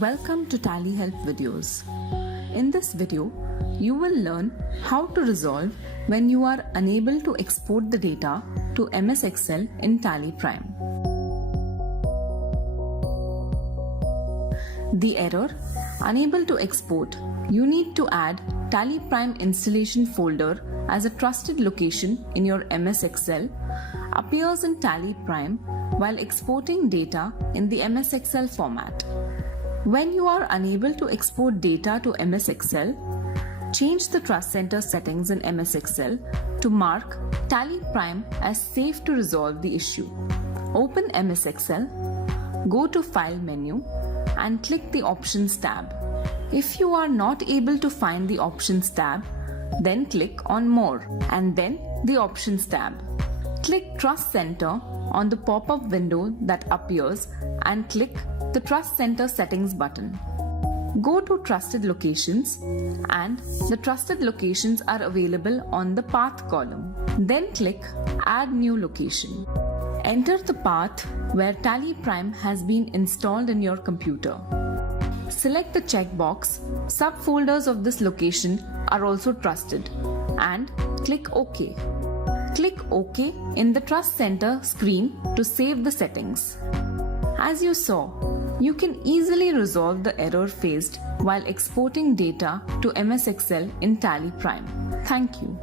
Welcome to TallyHelp videos. In this video, you will learn how to resolve when you are unable to export the data to MS Excel in TallyPrime. The error, unable to export, you need to add TallyPrime installation folder as a trusted location in your MS Excel, appears in TallyPrime while exporting data in the MS Excel format. When you are unable to export data to MS Excel, change the Trust Center settings in MS Excel to mark TallyPrime as safe to resolve the issue. Open MS Excel, go to File menu and click the Options tab. If you are not able to find the Options tab, then click on More and then the Options tab. Click Trust Center on the pop-up window that appears and click the Trust Center Settings button. Go to Trusted Locations and the Trusted Locations are available on the Path column. Then click Add New Location. Enter the path where TallyPrime has been installed in your computer. Select the checkbox Subfolders of this location are also trusted and click OK. Click OK in the Trust Center screen to save the settings. As you saw, you can easily resolve the error faced while exporting data to MS Excel in TallyPrime. Thank you.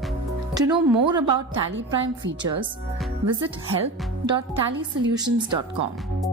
To know more about TallyPrime features, visit help.tallysolutions.com.